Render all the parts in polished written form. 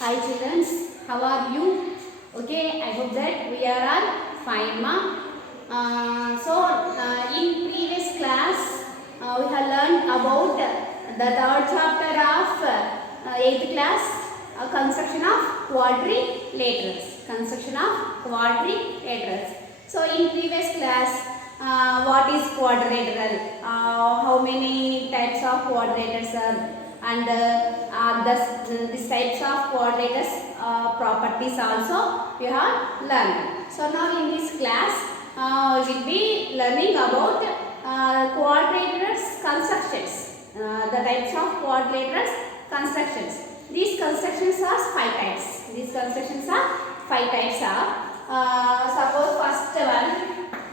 Hi children, how are you? Okay, I hope that we are all fine, ma. In previous class, we have learned about the third chapter of 8th class, construction of quadrilaterals. Construction of quadrilaterals. So in previous class, what is quadrilateral? How many types of quadrilaterals are? And these types of quadrilaters properties also we have learned. So now in this class we will be learning about quadrilaters constructions, the types of quadrilaters constructions. These constructions are 5 types. These constructions are 5 types of. Suppose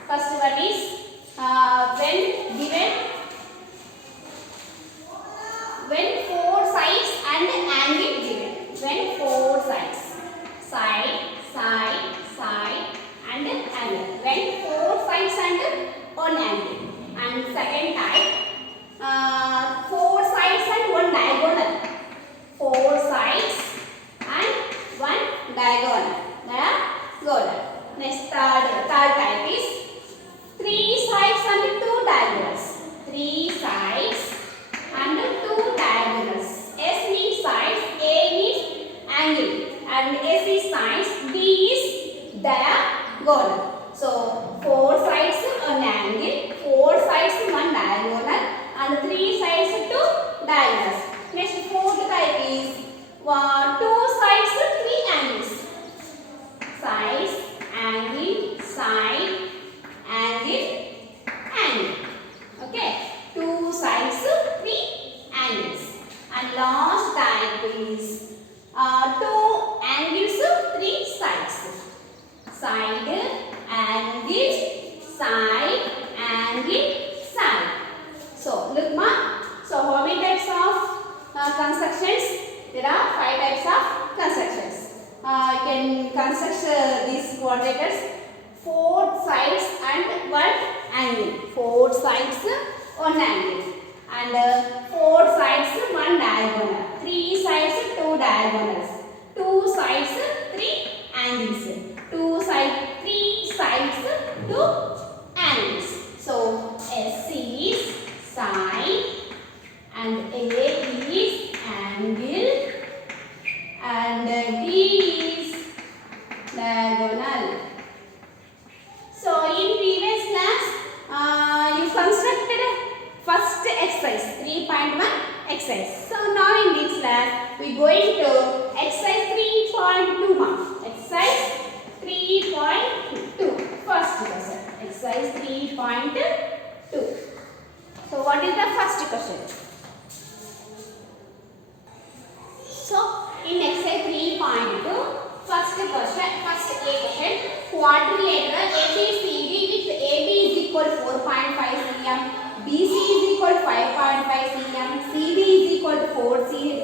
first one is when given when 4 sides and angle given. When 4 sides, side, and angle. When 4 sides and 1 angle. And second type, 4 sides and 1 diagonal. 4 sides and 1 diagonal. Next third type is 3 sides and 2 diagonals. 3 sides and 2 diagonals. S means sides, A means angle, and S is sides, B is diagonal. So 4 sides an angle, 4 sides 1 diagonal, and 3 sides 2 diagonals. Next fourth type is 2 sides 3 angles. Sides, angle, side, angle, angle. Okay, 2 sides 3 angles. And last type is 2 angles 3 sides. Side, angle, side, angle, side. So look ma. So how many types of constructions? There are 5 types of constructions. You can construct these quadrilaters 4 sides and 1 angle. 4 sides, 1 angle. And 4 sides, 1 diagonal. 3 sides, 2 diagonals. 2 sides, 3 angles. 3 sides, 2 angles. So S is side and A is angle and B is diagonal. So in previous class, you constructed first exercise 3.1 exercise. So now in this class, we going to exercise 3.2 mark. Exercise 3.2. First question. Exercise 3.2. So what is the first question? So in exercise 3.2, first question, quadrilateral ABCD with AB is equal to 4.5 cm, BC is equal to 5.5 cm, CD is equal to 4 cm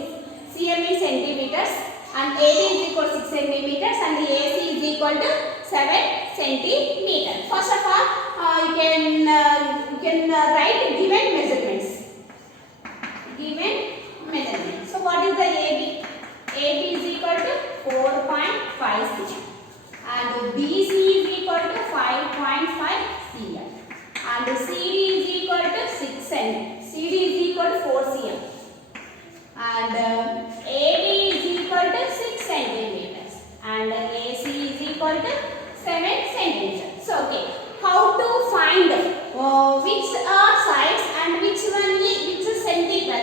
in centimeters, and AB is equal to 6 centimeters, and the AC is equal to 7 centimeters. First of all, you can write given measurements. Given measurement. So what is the AB? AB is equal to 4.5 cm and BC is equal to 5.5 cm and CD is equal to 6 cm. CD is equal to 4 cm and AB is equal to 6 centimeters and AC is equal to 7 centimeters. So okay, how to find which are sides and which centimeter,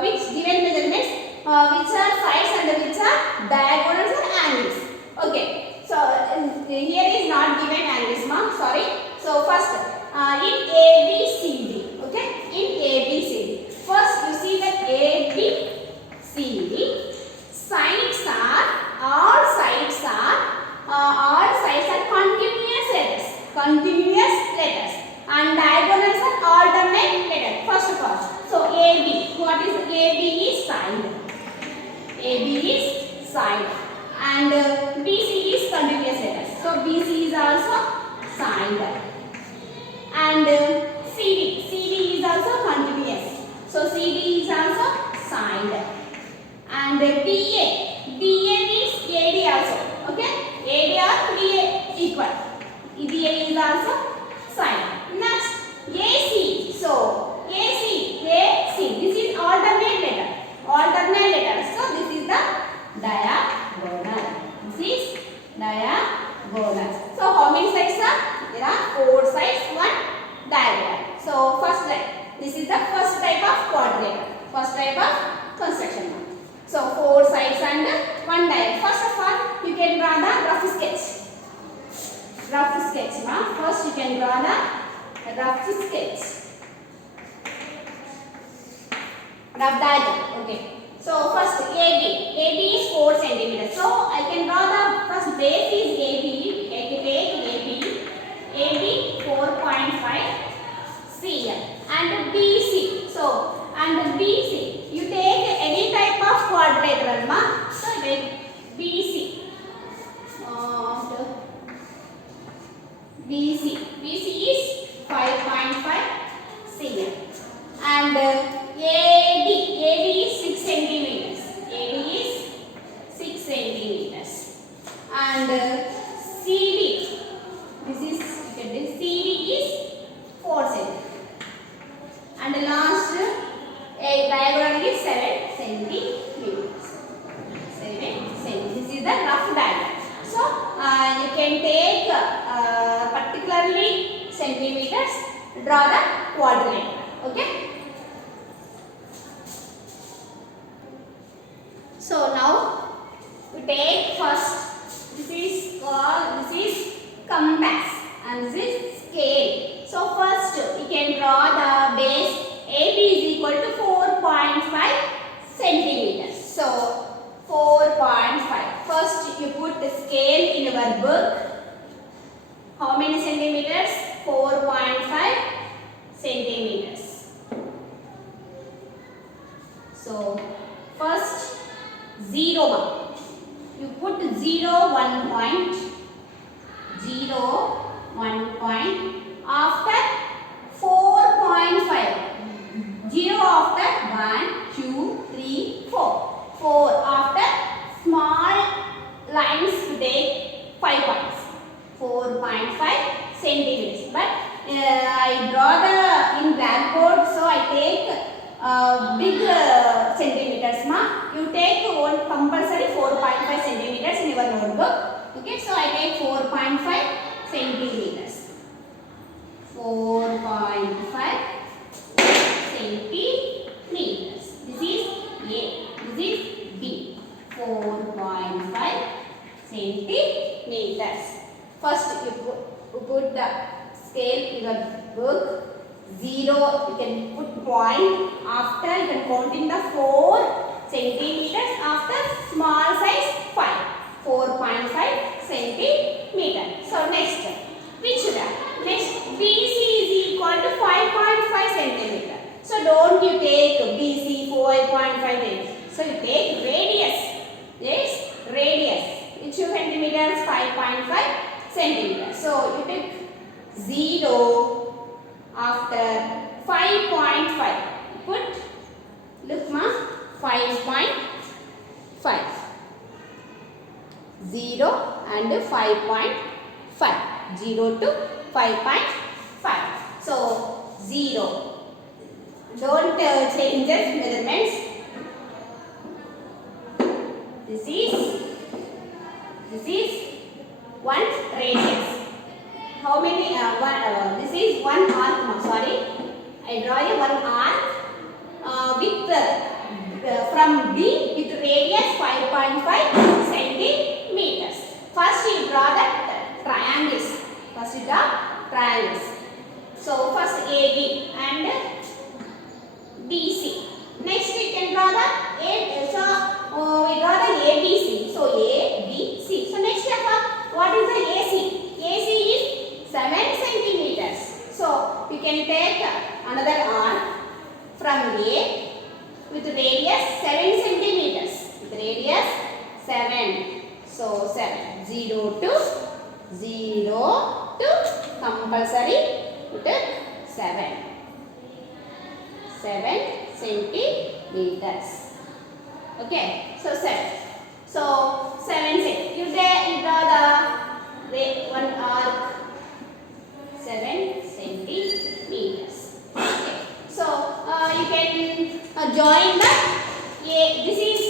which given measurements, which are sides and which are diagonals or angles. Okay, so here is not given angles, ma. Sorry. So first in ABCD, okay, in ABCD. First you see that ABCD sides are continuous letters and diagonals are alternate letters. First of all, so AB, what is AB is side. AB is side and BC is continuous letters. So BC is also side and CD is also continuous. So CD is also side and DA of construction. So 4 sides and 1 diagram. First of all, you can draw the rough sketch. Rough sketch. First you can draw the rough sketch. Rough diagram. Okay. So first AB. AB is 4 centimeters. So I can draw the first base is AB. I can take AB. AB 4.5 cm and BC. So and BC. You take any type of quadrilateral. So take BC. BC. BC is 5.5 cm. And AD. AD is 6 centimeters. AD is 6 centimeters. And CD. This is CD is 4 centimeters. And the last diagonal is 7 centimeters. 7 centimeters. This is the rough diagram. So you can take particularly centimeters, draw the quadrilateral. Okay. So now we take first. This is compass and this is scale. So first you can draw the base. AB is equal to 4.5 centimeters. So 4.5. First you put the scale in your book. How many centimeters? 4.5 centimeters. So first 0 1. You put 0 1 point. 0 1 point. After 4.5. 0 after 1 2 3 4. 4 after small lines to take 5 points. 4.5 centimeters. But I draw the in blackboard, so I take big centimeters. You take one compulsory 4.5 centimeters in your notebook. Okay, so I take 4.5 centimeters. 4.5 centimeters. This is A. This is B. 4.5 centimeters. First you put the scale in your book. 0 you can put point. After you can count in the 4 centimeters. After small size 5. 4.5 centimeter. So next, which one? Next, BC is equal to 5.5 centimeter. So don't you take BC 4.5. So you take radius. Yes, radius. Which centimeters? 5.5 centimeters. So you take 0 after 5.5. Put, look 5.5. 0 and 5.5. 0 to 5.5. So 0. Don't change the measurements. This is 1 radius. How many? This is 1 arc. Sorry, I draw a 1 arc with from B with radius 5.5 centimeters. First you draw the triangles. First you draw triangles. So first AB and BC. Next you can draw the we draw the ABC. So ABC. So next what is the AC? AC is 7 centimeters. So you can take another arc from A with radius 7 centimeters. With radius 7. So 7. 0 to compulsory put 7. 7 centimeters. Okay. So 7. So 7 centimeters. You draw the 1 arc 7 centimeters. Okay. So you can join the this is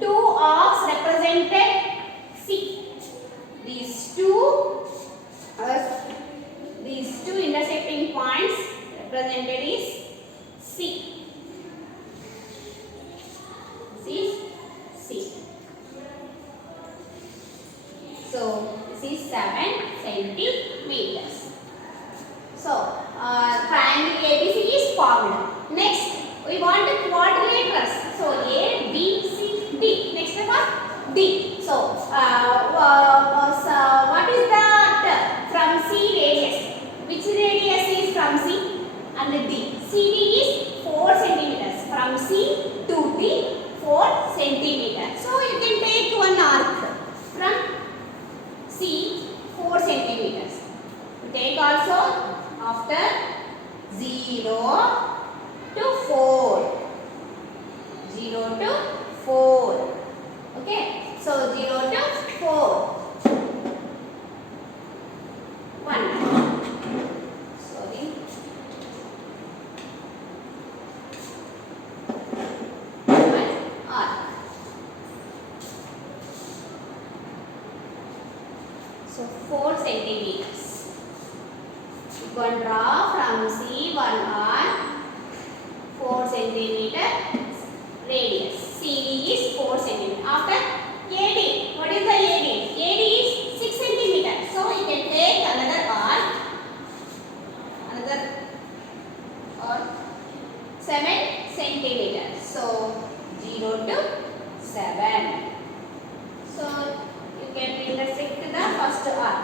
2 arcs represented C. These two intersecting points represented is C. centimeters. So, triangle ABC is formed. Next, we want quadrilaterals. So, A, B, C, D. Next one, D. So, what is that from C radius? Which radius is from C and D? CD is 4 centimeters. From C to D, 4 centimeters. So, you can take one arc from C, 4 centimeters. Take also after 0 to 4. 0 to 4. Okay. So 0 to 4. 1. Sorry. 1 arc. So 4 centimeters. You can draw from C 1 arc, 4 centimeter radius. CD is 4 centimeter. After AD, what is the AD? AD is 6 centimeter. So you can take another arc, or 7 centimeters. So 0 to 7. So you can intersect the first arc.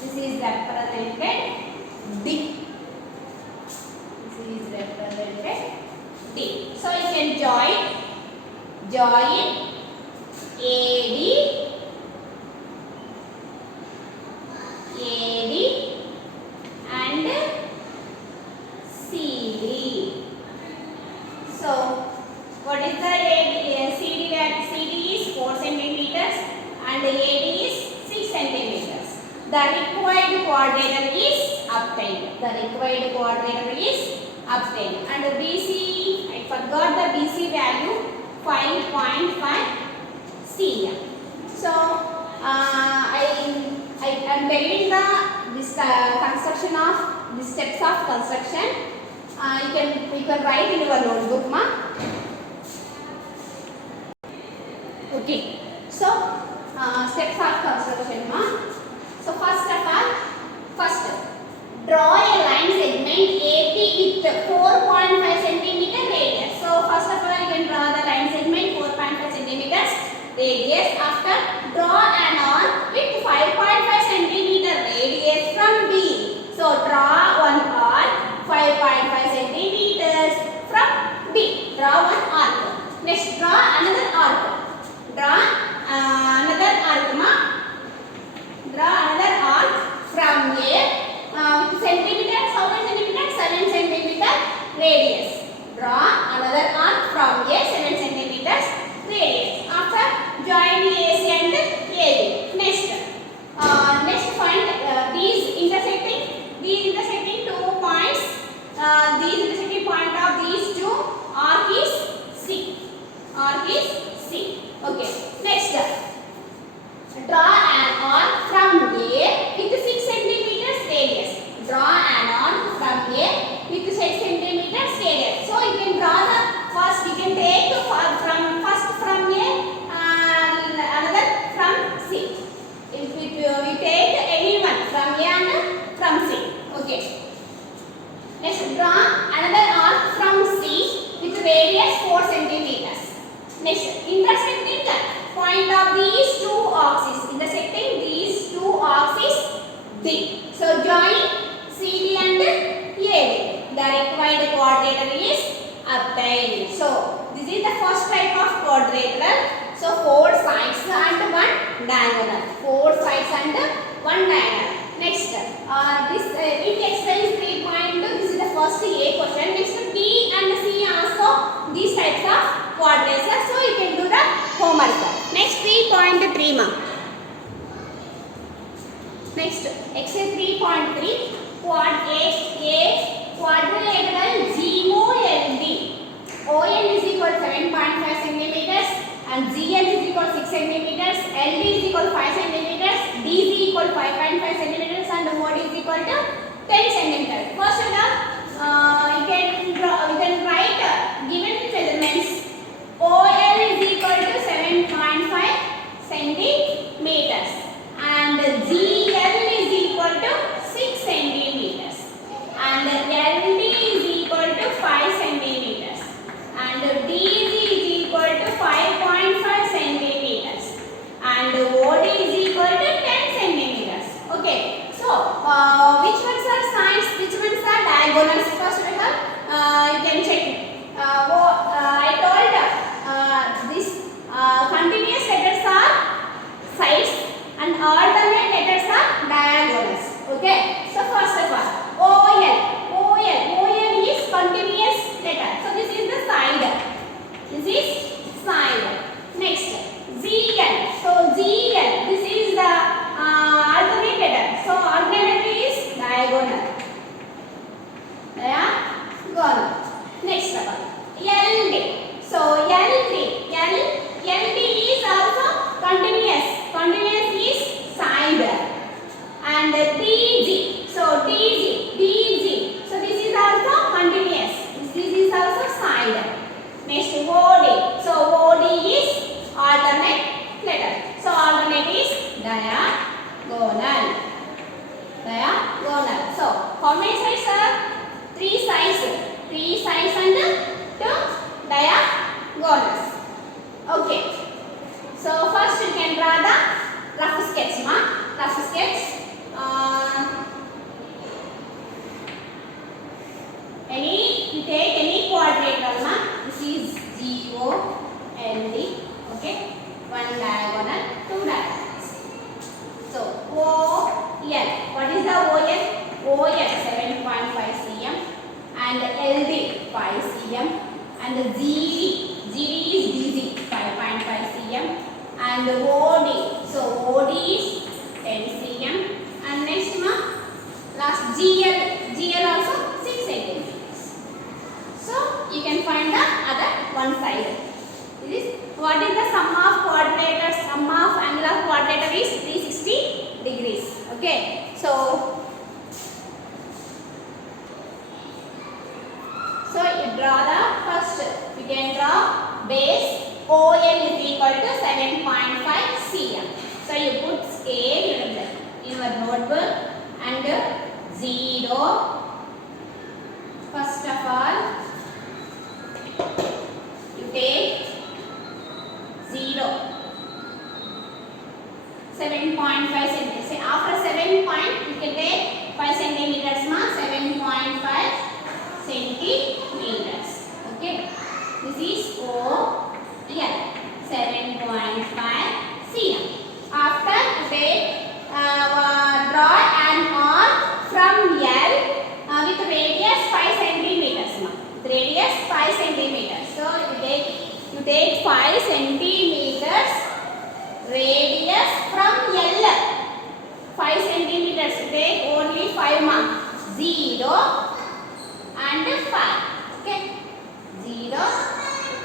This is represented D. This is represented D. So you can join AD, and CD. So what is the AD? CD is 4 centimeters and AD is 6 centimeters. The required quadrilateral is obtained. And BC, I forgot the BC value, 5.5 cm. So I am telling this construction of the steps of construction. You can write in your notebook, ma. Okay. So steps of construction, ma. So first of all, draw a line segment AP with 4.5 centimeter radius. So first of all, you can draw the line segment 4.5 centimeters radius. After, draw an arc with 5.5 centimeter radius from B. So draw one arc 5.5 centimeters from B. Draw one arc. Next, draw another arc. Draw another arc, ma. Draw another arc from A with centimeters, how many centimeters? 7 centimeter radius. Draw another arc from A, 7 centimeters radius. After, join AC and AD. Next, find these intersecting 2 points. These intersecting point of these two arc is C. Okay. Next, draw an arc from A with 6 centimeters radius. Draw an arc from A with 6 centimeters radius. So you can draw the first. You can take first from A and another from C. If we take any one from A and from C. Okay. Next, draw another arc from C with radius 4 centimeters. Next, intersecting point of these two arcs. Intersecting these two arcs is D. So join CD and AD. The required quadrilateral is obtained. So this is the first type of quadrilateral. So 4 sides and 1 diagonal. 4 sides and 1 diagonal. Next, this in exercise 3.2, this is the first A question. Next, B and C also these types of quadrilaterals. So you can do the homework. Next, 3.3, ma. Next, exercise 3.3, quadrilateral GOLD. ON is equal to 7.5 centimeters and GL is equal to 6 centimeters, LD is equal to 5 centimeters, DC equal to 5.5 centimeters and OD is equal to 10 centimeters. First of all, you can write given measurements. OL is equal to 7.5 gone. Next one. LD. So LD. LD is also continuous. Continuous is side. And DG. So DG. So this is also continuous. This is also side. Next OD. So OD is alternate letter. So alternate is diagonal. Diagonal. So how many sides are? 3 sides. 3 sides and 2 diagonals. Okay. So first you can draw the rough sketch. Rough sketch. You take any quadrilateral. This is GOLD. Okay. 1 diagonal, 2 diagonals. So OL. What is the OL? OL 7.5 cm and LD 5 cm and GD is DZ 5.5 cm and OD. So OD is 10 cm and next last GL also 6 cm. So you can find the other one side. What is the sum of quadrilateral? Sum of angle of quadrilateral is 360 degrees. Okay. So you draw the first. You can draw base OL is equal to 7.5 cm. So you put scale in your notebook and 0. First of all, you take 0. 7.5 centimeters. After 7 point, you can take 5 centimeters. 7.5 centimeters. Okay. This is OL. 7.5 cm. After you take draw an arc from L with radius 5 centimeters. Radius 5 centimeters. So you take 5 centimeters radius from L. 5 centimeters. You take only 5 mark. 0 and 5. Okay. 0,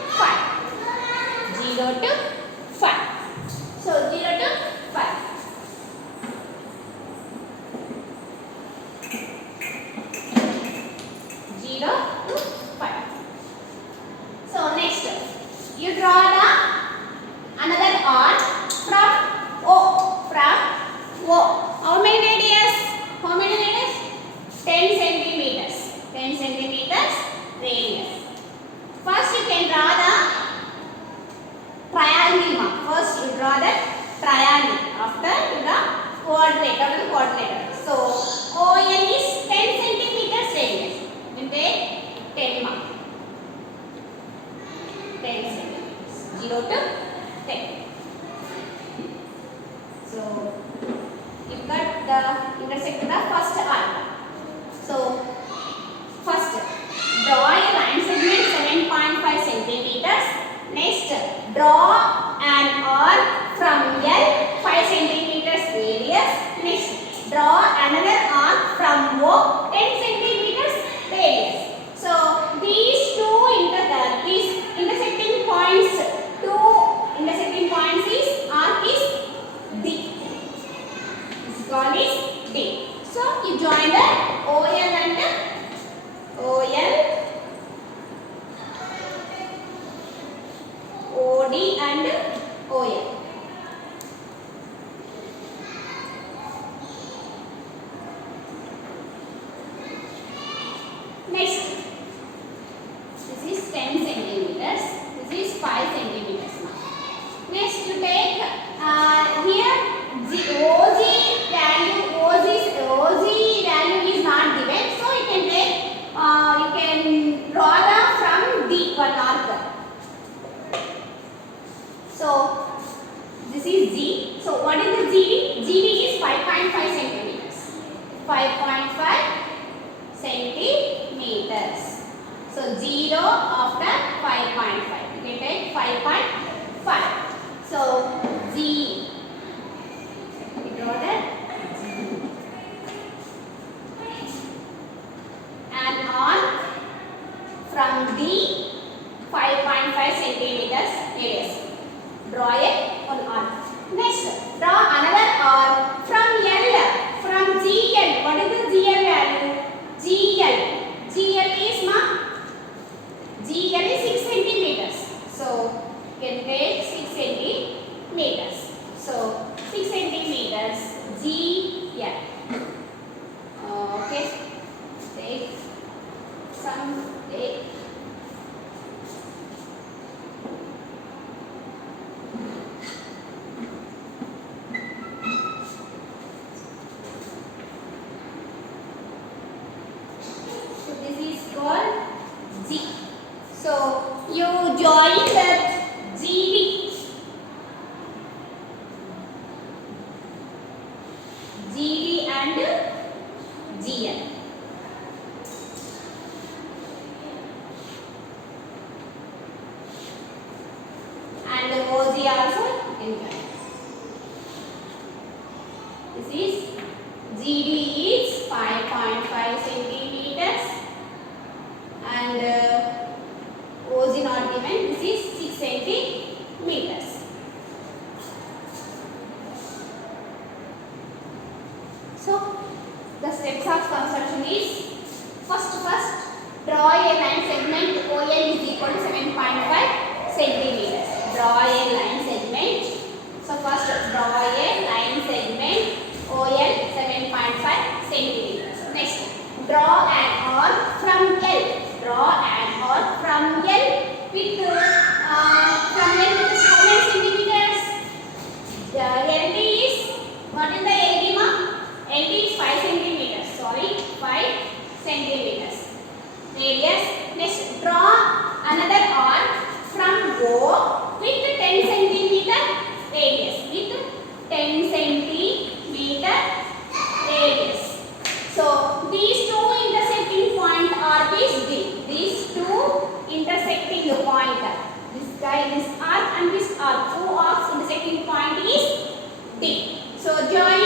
5. 0 to 5. So 0 to 5. So next, you draw another arc from O. How many radius? 10 centimeters. 10 centimeters radius. First you can draw the triangle. First you draw the triangle. After you draw quadrilateral. So OL is 10 centimeters radius. You take 10 mark. 10 centimeters. 0 to 10. So you cut the intersect the first arc. So first draw a line segment 7.5 centimeters. Next draw an arc from L 5 centimeters radius. Next draw another arc from O 10 centimeters radius. So these intersecting points is arc is D. This is called is D. So you join the OL and OL, OD and OL. Next, this is 10 centimeters. This is 5 centimeters. Next, you take here OG value is not given, so you can take you can draw the from D one arc. So this is G. So what is the GD? GD is 5.5 centimeters. 5.5 centimeters. So 0 after 5.5. You can take 5.5. So G. We draw that. And on Draw one arc. Next, draw another arc from L, from GL. What is the GL value? GL. GL is GL is 6 centimeters. So you can take 6 centimeters. So 6 centimeters GL. Okay. Take some. This is called G. So you join that GD. GD and GL. And OG also you can join. This is GD is 5.5 centimeters. And OG not given. This is 6 centimeters. So the steps of construction is first draw a line segment OL is equal to 7.5 centimeters. Draw a line segment. So first draw a line segment OL 7.5 centimeters. Next, draw an arc from L. Draw an arc from L with how many centimeters? LD is, what is the LD ma? LD is 5 centimeters. Sorry, 5 centimeters. Radius. Next, draw another arc from O with 10 centimeter radius. With 10 centimeter radius. So these two intersecting point arc is D. These two intersecting point. This guy, this arc and this arc. Two arcs intersecting point is D. So join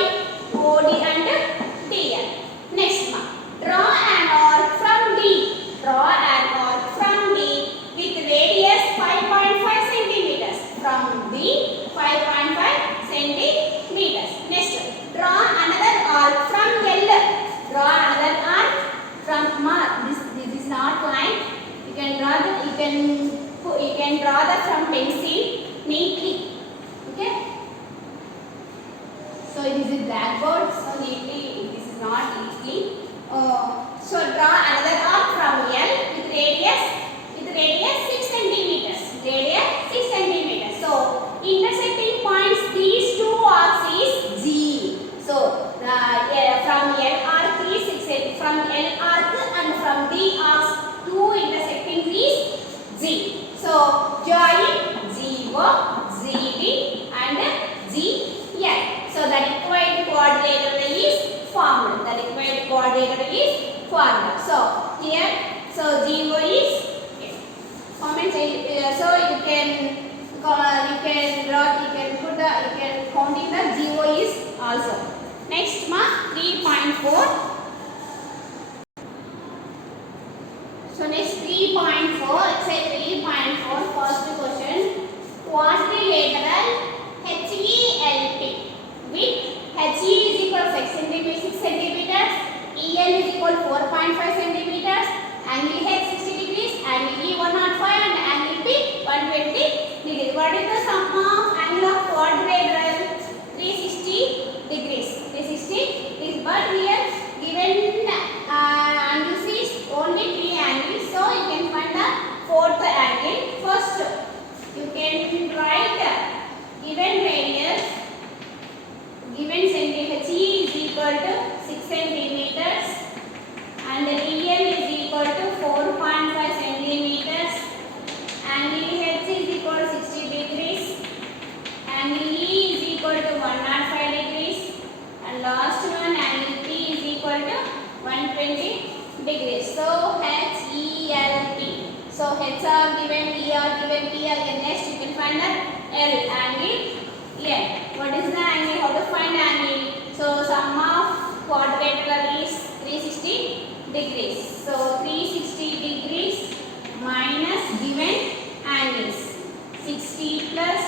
OD and DL. Next one. Draw an arc from D. Draw an arc from D with radius 5.5 centimeters. From D 5.5 centimeters. Next, draw another arc from L. Draw another arc from this is not line. You can draw the from pencil neatly. Okay. So this is blackboard. So neatly, this is not easy. So draw another arc from L with radius 6 centimeters. Radius 6 centimeters. So intersecting points these two arcs is G. So from L arc is 6 centimeters. From L arc and from D arcs two intersecting is G. So join GO, GD and GL. So the required quadrilateral is formed. The required quadrilateral is formed. So here, so GO is comment. So you can counting the GO is also. Next mark 3.4. So next 3.4, exercise 3.4, first question. Quadrilateral HELP with HE is equal to 6 centimeters, EL is equal to 4.5 centimeters, angle H 60 degrees, angle E 105 and angle P 120 degrees. What is the sum of angle of quadrilateral? 360 degrees. 360 degrees. But here given angles is only 3 angles, so you can find the fourth angle. First, you can write given radius, given centimeters, HE is equal to 6 centimeters and EL is equal to 4.5 centimeters. Angle H is equal to 60 degrees. Angle E is equal to 105 degrees. And last one, angle P is equal to 120 degrees. So HELP. So H are given, E are given, P are given. Next you can find the L, angle L. What is the angle? How to find angle? So sum of quadrilateral is 360 degrees. So 360 degrees minus given angles 60 plus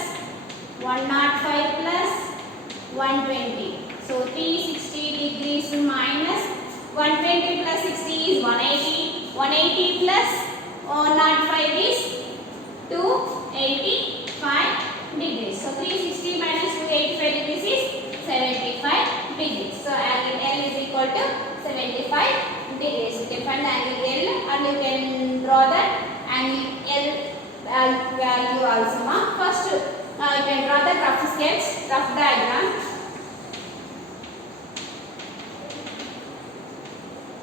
plus 105 is 285 degrees. So 360 minus 285 degrees is 75 degrees. So angle L is equal to 75 degrees. You can find the angle L and you can draw that angle L value also. First, you can draw the rough sketch, rough diagram.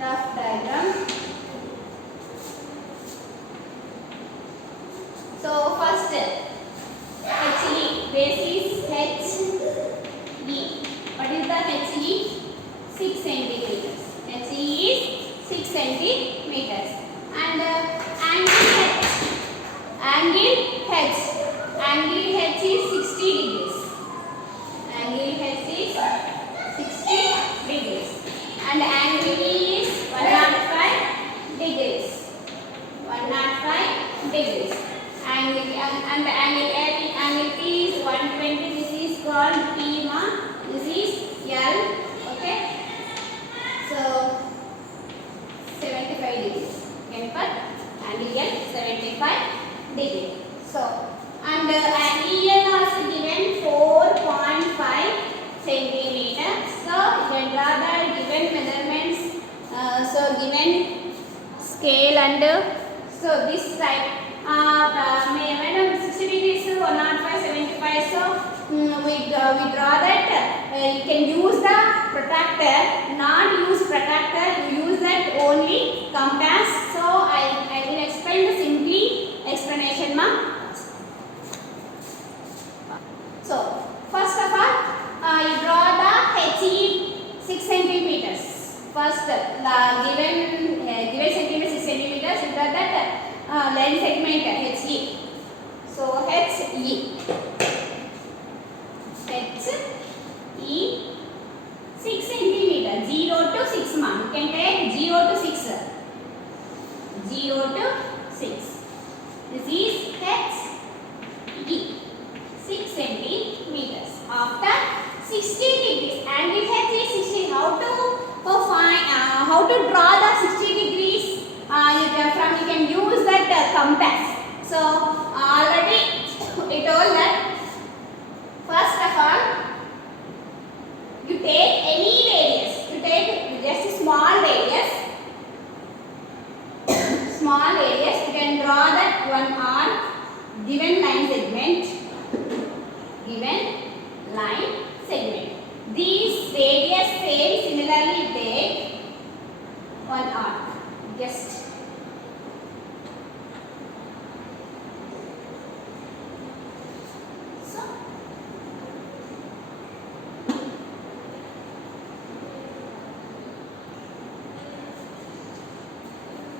Rough diagram. So first, HE, base is HE. What is the HE? 6 centimeters. HE is 6 centimeters. And angle H. Angle H. Angle H is 60 degrees. Angle H is 60 degrees. And angle E is 105 degrees. 105 degrees. And the angle L, angle P is 120. This is called P. This is L. Okay. So 75 degrees. Can put angle L 75 degrees. So and EL also given 4.5 centimeters. So you can draw the given measurements. So given scale and so this type. When 60 degrees 105 75. So we draw that. You can use the protractor. Not use protractor. You use that only compass. So I will explain the simply explanation, ma. So first of all, you draw the HE 6 centimeters. First, given centimeter 6 centimeters, you draw that line segment HE. So HE 6 centimeter, 0 to 6 mark. You can take 0 to 6. 0 to 6. This is HE 6 centimeters. After 60 degrees, angle H is 60. How to find? How to draw the 60 degrees? You can use that compass. So already we told that. First of all, you take any radius. You take just a small radius. Small radius. You can draw that one arc. Given line segment. Given line segment. These radius same similarly take one arc. Just so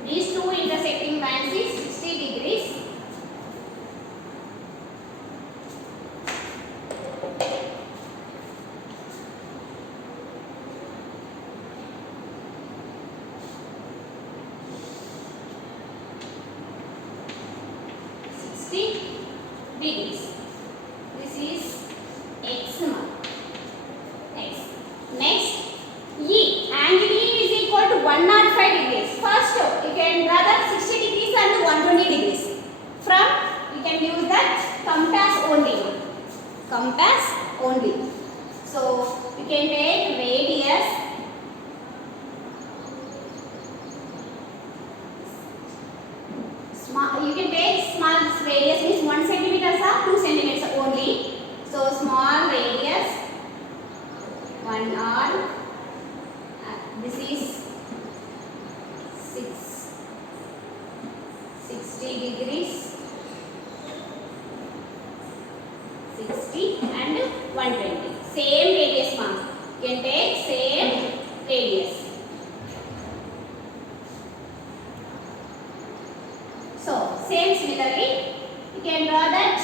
these two intersecting lines is 60 degrees. Degrees. This is X mark. X. Next, E. Angle E is equal to 105 degrees. First, you can draw that 60 degrees and 120 degrees. From, you can use that compass only. Compass only. So, you can take radius. You can take small radius means 1 centimeters or 2 centimeters only. So small radius, 1 arc. This is 60 degrees, 60 and 120. Same radius, ma'am. You can take same radius. So, same similarly, you can draw that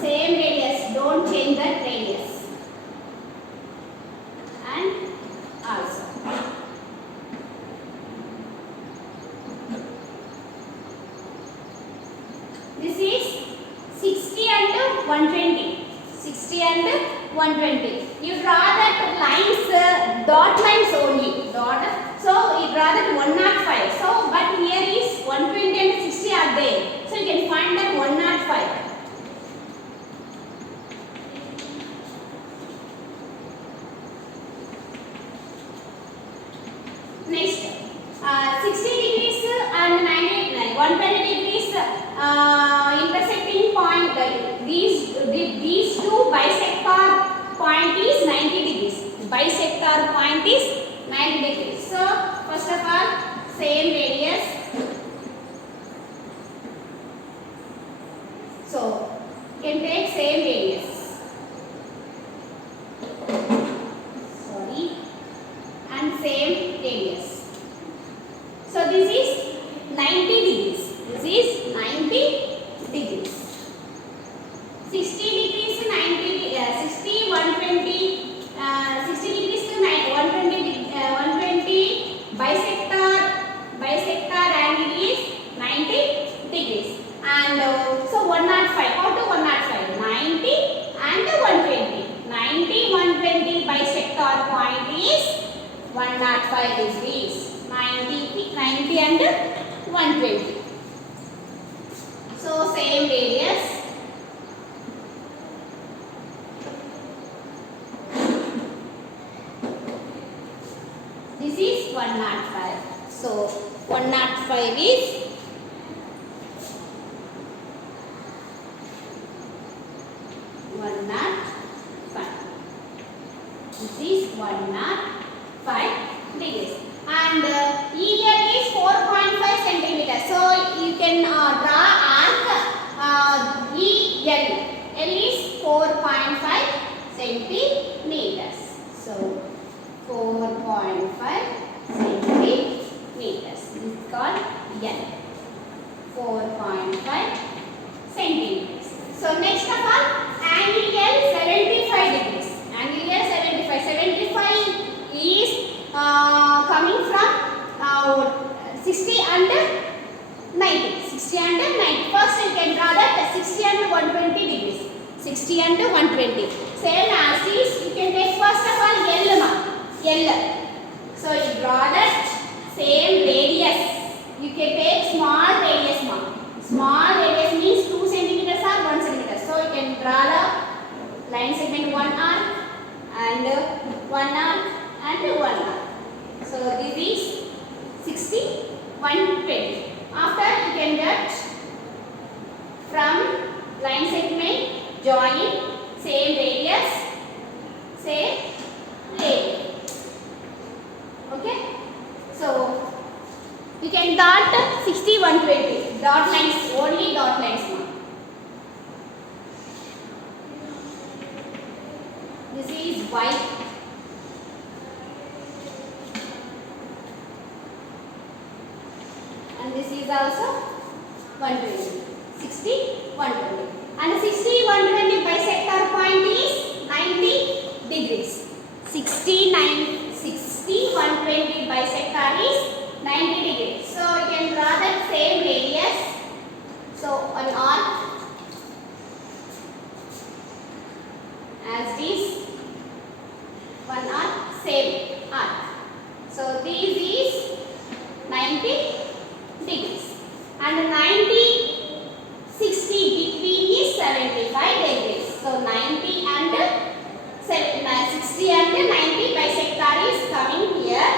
same radius, don't change that radius. And also. This is 60 and 120. 60 and 120. You draw that lines, dot lines only. Dot draw that 105. So, but here is 120 and 60 are there. So, you can find that 105. Next, 60 degrees and 120 degrees intersecting point. These two bisector point is 90 degrees. Bisector point is 90 degrees. So, first of all, same radius. So, you can take same radius. Sorry. And same radius. So, this is 90 degrees. This is 90 degrees. 60 degrees to 90, 60, 120, 60 degrees to 120 bisector angle is 90 degrees. And so 105, how to 105? 90 and 120. 90, 120 bisector point is 105 degrees. 90 and 120. So same radius. This is 105. So 105 is 105. This is 105 degrees. And EL is 4.5 centimeters. So you can draw arc EL. L is 4.5 centimeters. So 4.5 centimeters. This is called L. 4.5 centimeters. So next of all, angle L 75 degrees. Angle L 75. 75 is coming from 60 and 90. 60 and 90. First you can draw that 60 and 120 degrees. 60 and 120. Same as is, you can take first of all L. L. So you draw that same radius. You can take small radius. Small radius means 2 centimeters or 1 centimeter. So you can draw the line segment 1 arc and 1 arc and 1 arc. So this is 60, 120. After you can get from line segment join same radius, same radius. Okay. So you can dot 60, 120. Dot lines, only dot lines now. This is Y. And this is also 120. 60, 120. And 60, 120 bisector point is 90 degrees. 60, 120 bisector is 90 degrees. So you can draw that same radius. So an arc as this, one arc, same arc. So this is 90 degrees. And 90, 60 between is 75 degrees. So 90 and 60 and 90 bisector is coming here.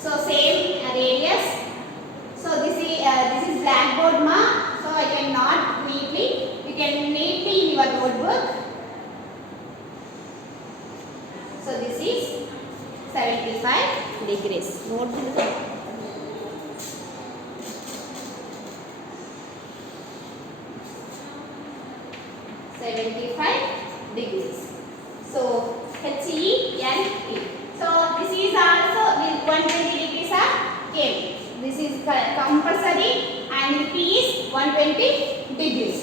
So same radius. So this is blackboard ma. So I cannot neatly. You can neatly in your notebook. So this is 75 degrees. Note. 75 degrees. So HENP. So this is also 120 degrees are came. This is compulsory and P is 120 degrees.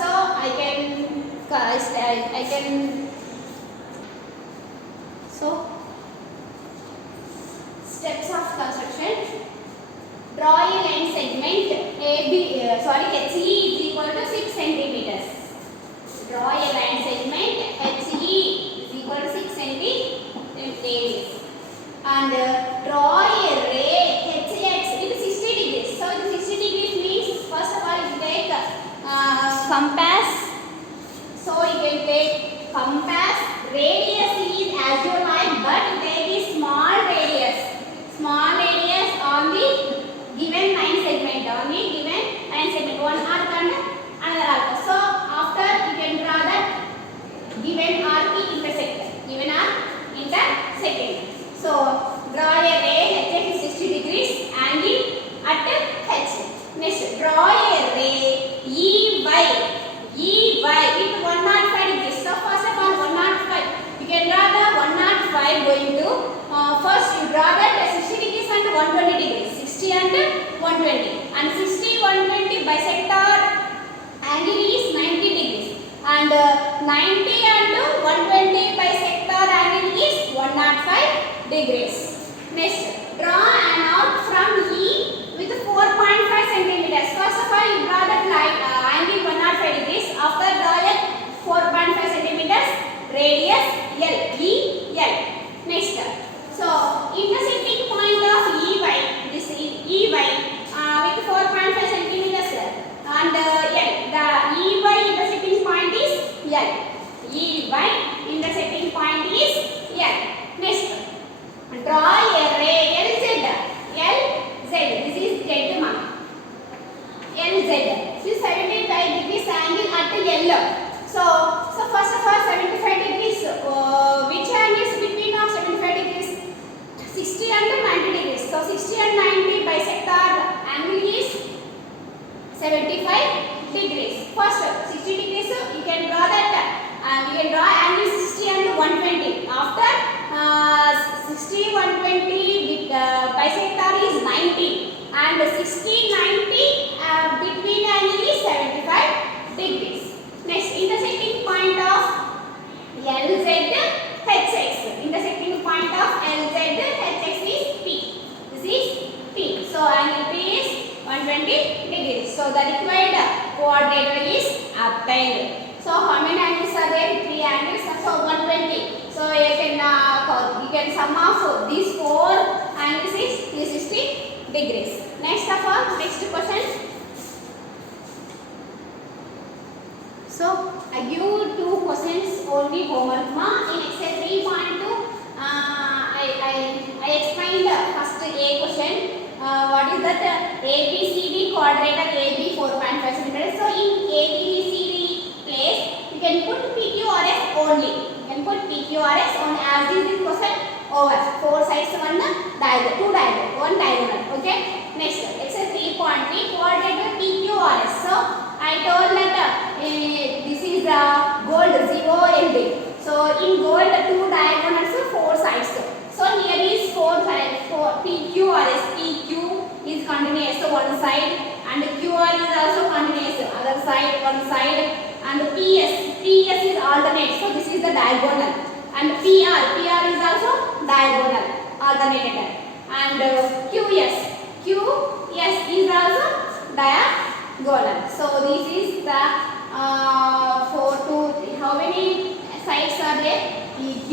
So I can so steps of construction. Draw a line segment HE is equal to 6 centimeters. Draw a line segment HE is equal to 6 centimeters. And draw a compass. So you can take compass. Radius is as you like, but there is small radius. Small radius on the given line segment. On the given line segment, one arc and another arc. So after you can draw that given arc intersect. Given arc intersecting. So draw a ray at 60 degrees angle at H. Next, draw a ray EY with 105 degrees. So first of all 105. You can draw the 105 going to first you draw that 60 degrees and 120 degrees. 60 and 120. And 60 120 bisector angle is 90 degrees. And 90 and 120 bisector angle is 105 degrees. Next, draw an arc from E with 4.5 centimeters. First of all, you draw that line angle 105 degrees. After draw a 4.5 centimeters radius L. E L. Next, so intersecting point of EY. This is EY with 4.5 centimeters and L. The EY intersecting point is L. EY intersecting point is L. Next, draw a ray LZ. LZ. This is Z mark. LZ. This is 75 degrees angle at L. So first of all 75 degrees. Which angle is between of 75 degrees? 60 and 90 degrees. So 60 and 90 bisector angle is 75 degrees. First 60 degrees you can draw that. You can draw angle 60 and 120. After 60 120 bisector is 90 and 60 90 between angle is 75 degrees. Next, intersecting point of LZ HX. Intersecting point of LZ HX is P. This is P. So angle P is 120 degrees. So the required quadrilateral is obtained. So how many angles are there? 3 angles. So 120. So you can sum of these 4 angles is 360 degrees. Next of all, next question. So I give 2 questions only homework ma. In exercise 3.2, I explained first A question. What is that? ABCD quadrilateral AB 4.5 centimeters. So in ABCD place, you can put PQRS only. You can put PQRS on as is this question over 4 sides, 1 diagonal, 2 diagonal, 1 diagonal. Okay. Next, exercise 3.3 quadrilateral PQRS. So I told that this is gold ZOLD. So in gold 2 diagonals, 4 sides. So here is 4 sides. For PQRS, PQ is continuous, so one side, and QR is also continuous, other side, one side, and PS is alternate. So this is the diagonal, and PR is also diagonal, alternated, and QS is also diagonal. So this is the 4 to how many sides are there? PQ,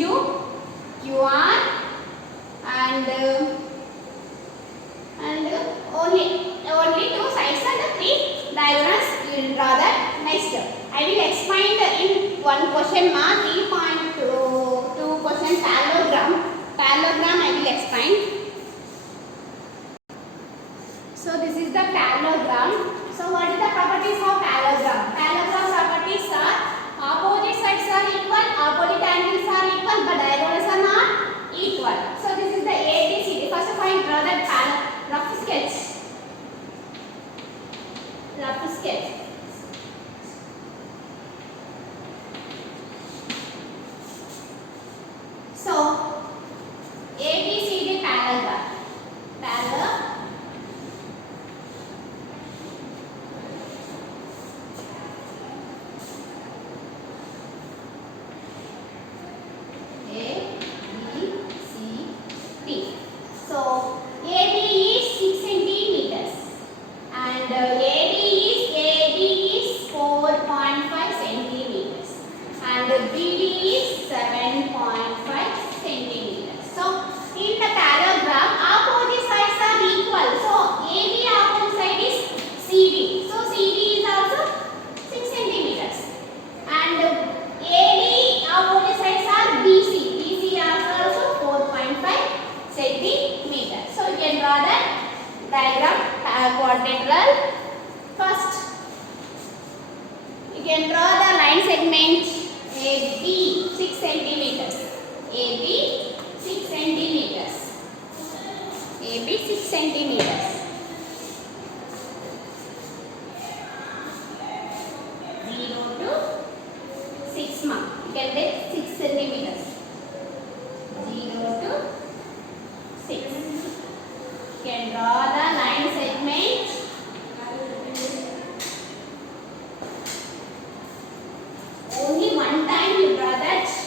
QR, and only 2 sides and 3 diagonals. You will draw that. Next, I will explain in one question mark 3.2 question parallelogram. Parallelogram I will explain. So this is the parallelogram. So what is the properties of parallelogram? Parallelogram properties are opposite sides are equal, opposite angles are equal, but diagonals are not equal. So this is the ABCD. First of all, I draw that rough sketch. Rough sketch. So ABCD parallelogram. So AB is 6 centimeters and AD is 4.5 centimeters and BD is 7.5 centimeters. So in the parallelogram, opposite sides are equal. So AB opposite side is CD. So CD is also 6 centimeters. diagram quadrilateral. First, you can draw the line segment AB 6 centimeters. AB 6 centimeters. AB 6 centimeters. 0 to 6 mark. You can take 6 centimeters. 0 to 6. You can draw the line segment. Only one time you draw that 6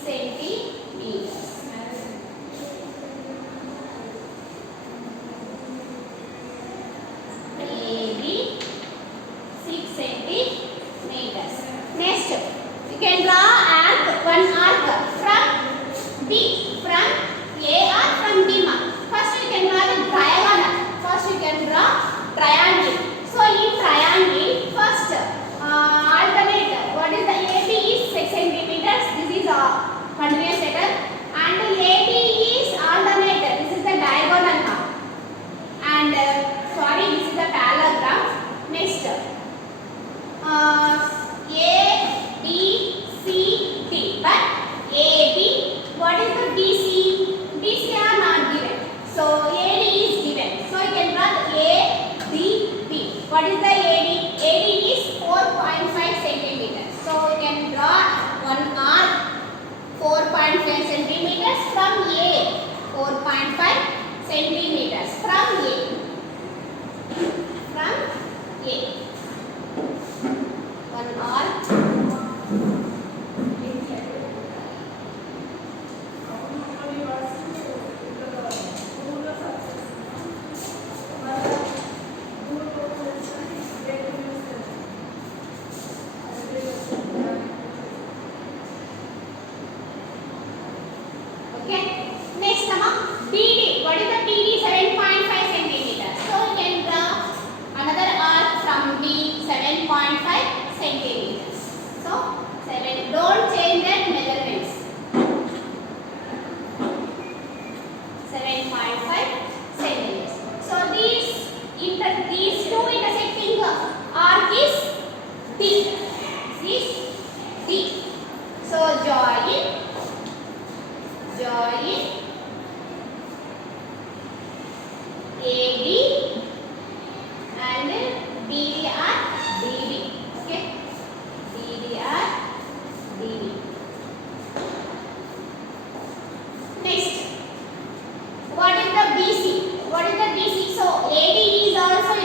centimeters. AB 6 centimeters. Next, you can draw one arc from B, from A or from B mark. First you can draw the diagonal. First you can draw triangle. So in triangle, first alternate. What is the AB is 6 centimeters. This is a continuous letter, and AD is alternate. This is the diagonal mark. And sorry, this is the parallelogram. Next, A, B, C, D. But AB, what is the BC? BC are not given. So AD is given. So you can draw ADB. What is the AD? AD is 4.5 centimeters. So you can draw one arc 4.5 centimeters from A. 4.5 centimeters from A. From A. One arc. Okay. Next, BD. What is the BD? 7.5 centimeters. So you can draw another arc from B, 7.5 centimeters. So 7. Don't change that measurements. 7.5 centimeters. So these two intersecting arc is D. This D. So join AD and BDR DB. Okay, BDR DB. Next, what is the BC? What is the BC? So AD is also a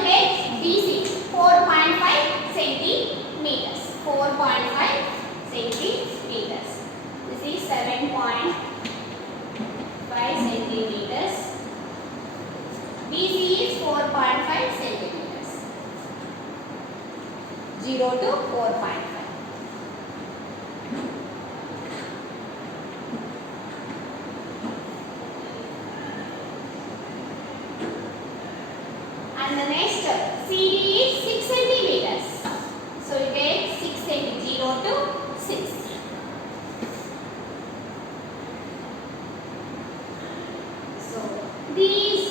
BC. 4.5 centimeters. 4.5 centimeters. This is 7.5 centimeters. BC is 4.5 centimeters. 0 to 4.5. And the next CD is 6 centimeters. So you take 6 centimeters. 0 to 6. So these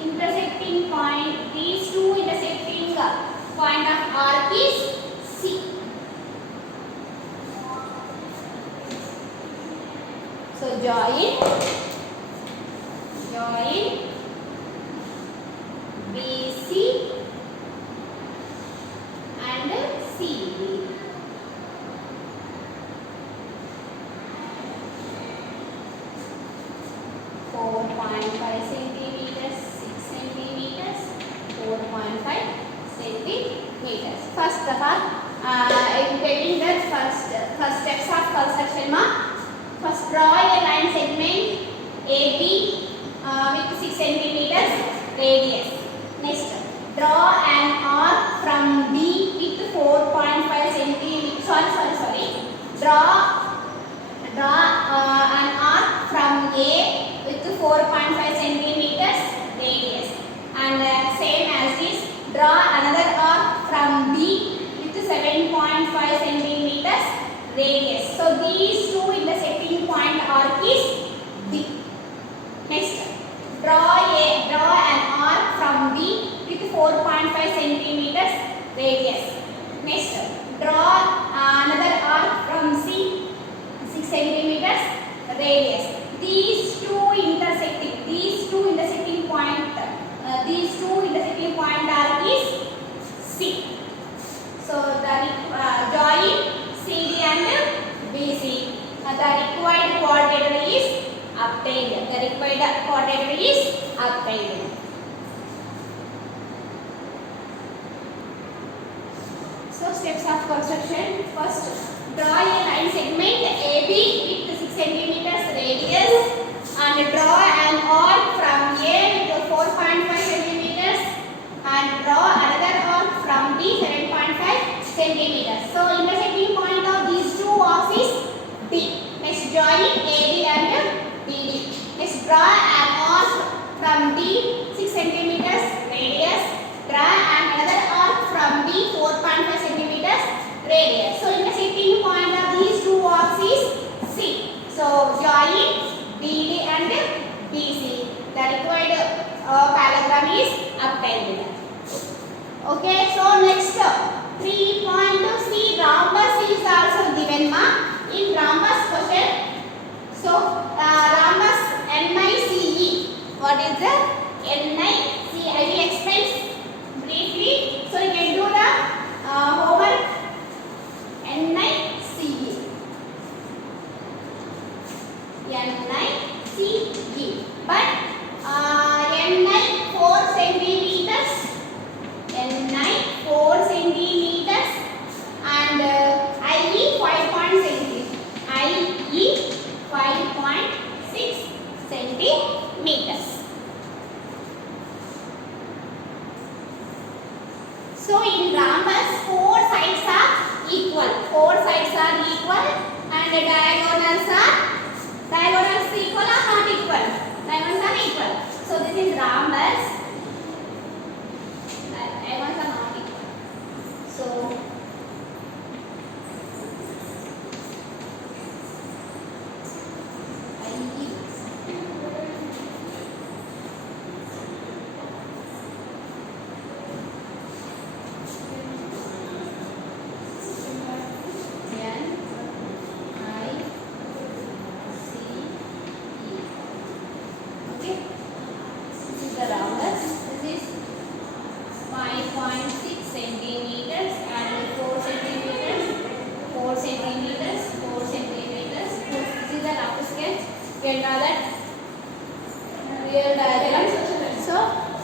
intersecting point, these two intersecting point of arc is C. So join BC and CD. centimeters, 6 centimeters, 4.5 centimeters. First of all, I am telling that first steps of construction. First, draw a line segment AB with 6 centimeters radius. Next, draw an arc from B with 4.5 centimeters. Sorry. Draw an arc from A with 4.5 centimeters radius, and same as this, draw another arc from B with 7.5 centimeters radius. So these two intersecting point arc is D. Next, draw a 4.5 centimeters radius. Next, draw another arc from C, 6 centimeters radius. These two intersecting point arc is C. So the join CD and BC. The required quadrilateral is obtained. So steps of construction. First, draw a line segment AB with 6 centimeters radius and draw an arc from A with 4.5 centimeters and draw another arc from B 7.5 centimeters. So intersecting point of these two arcs is D. Next, join AD and BD. Next, draw an arc from D 6 centimeters radius. Draw another arc from D 4.5 centimeters radius. So intersecting point of these two arcs is C. So join DD and BC. The required parallelogram is obtained. Okay. So next, 3.2 C rhombus is also given ma in rhombus question. So rhombus NICE. What is the NICE? I will explain briefly. So you can do the homework. NICE. But NI 4 centimeters. NI 4 centimeters and IE 5.6 centimeters. So in rhombus, 4 sides are equal. And the diagonals equal or not equal? Diagonals are equal. So this is rhombus. Diagonals are not equal. So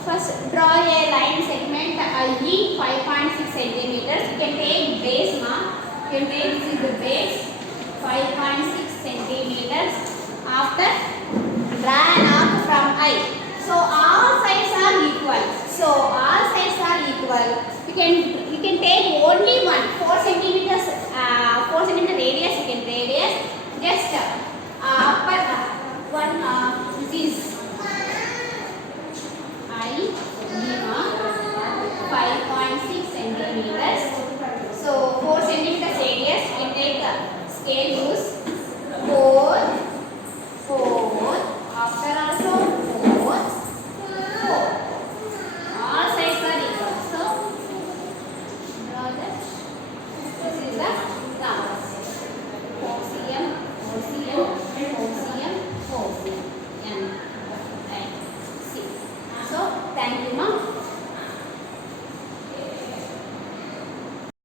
first draw a line segment IE 5.6 centimeters. You can take base mark. This is the base 5.6 centimeters. After draw an arc from I. So all sides are equal. You can take only